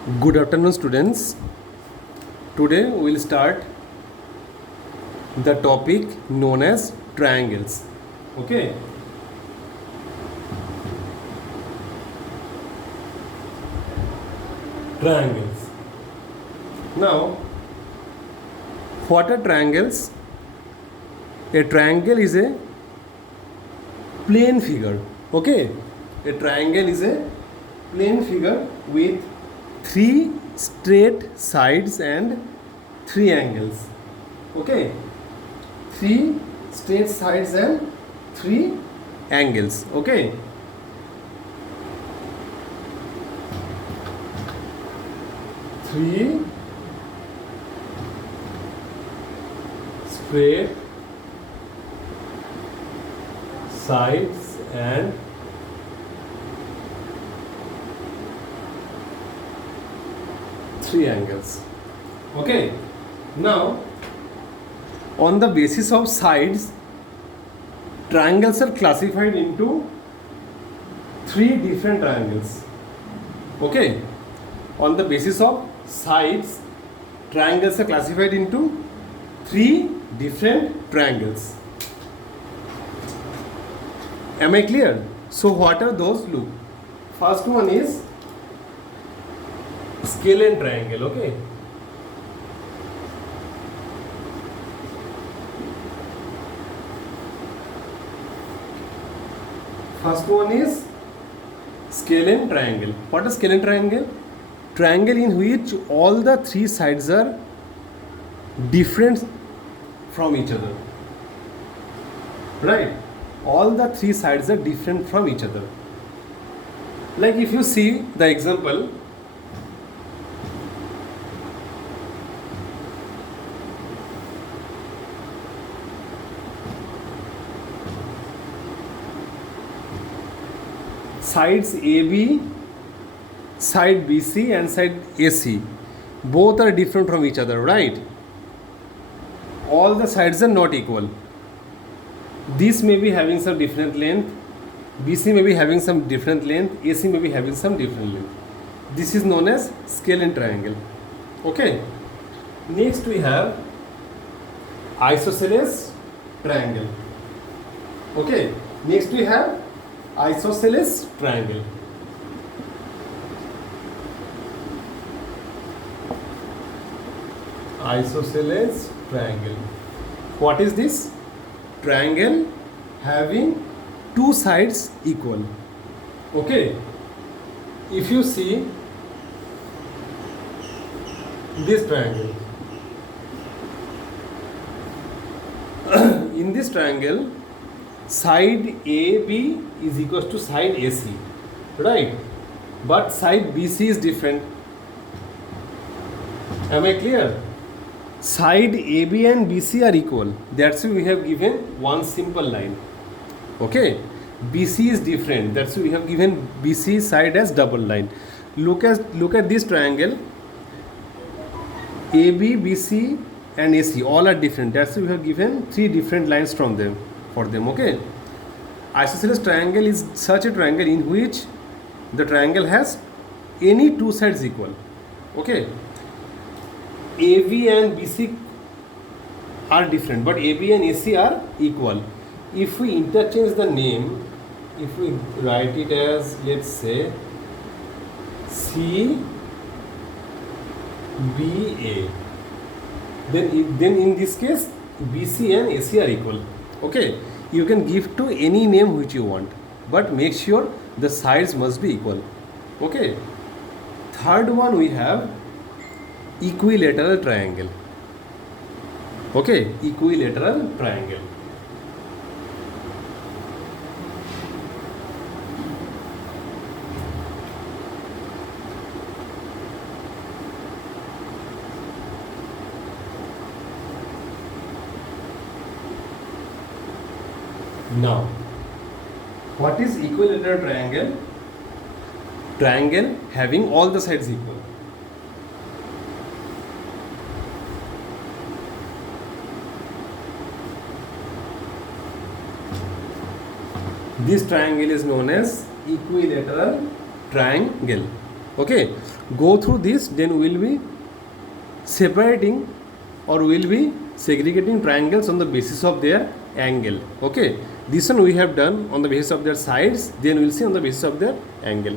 Good afternoon, students. Today we will start the topic known as triangles. Okay. Triangles. Now, what are triangles? A triangle is a plane figure. Okay. A triangle is a plane figure with three straight sides and three angles. Okay, three straight sides and three angles. Okay, three straight sides and three angles. Okay, now on the basis of sides, triangles are classified into three different triangles. Okay, on the basis of sides, triangles are classified into three different triangles. Am I clear? So what are those? Look, first one is scalene triangle. Okay, first one is scalene triangle. What is scalene triangle? Triangle in which all the three sides are different from each other. Right? All the three sides are different from each other. Like if you see the example, sides AB, side BC and side AC both are different from each other, right? All the sides are not equal. This may be having some different length, BC may be having some different length, AC may be having some different length. This is known as scalene triangle. Okay. Next we have isosceles triangle. Okay. Next we have isosceles triangle. Isosceles triangle. What is this? Triangle having two sides equal. Okay. If you see this triangle, in this triangle, side AB is equal to side AC, right? But side BC is different. Am I clear? Side AB and BC are equal. That's why we have given one simple line. Okay. BC is different. That's why we have given BC side as double line. Look at this triangle. AB, BC and AC all are different. That's why we have given three different lines from them for them. Okay. Isosceles triangle is such a triangle in which the triangle has any two sides equal. Okay. AB and BC are different, but AB and AC are equal. If we interchange the name, if we write it as, let's say, CBA, then in this case BC and AC are equal. Okay, you can give to any name which you want, but make sure the sides must be equal. Okay, third one we have equilateral triangle. Okay, equilateral triangle. Now, what is equilateral triangle? Triangle having all the sides equal. This triangle is known as equilateral triangle. Okay, go through this, then we will be separating or we will be segregating triangles on the basis of their angle. Okay, this one we have done on the basis of their sides, then we will see on the basis of their angle.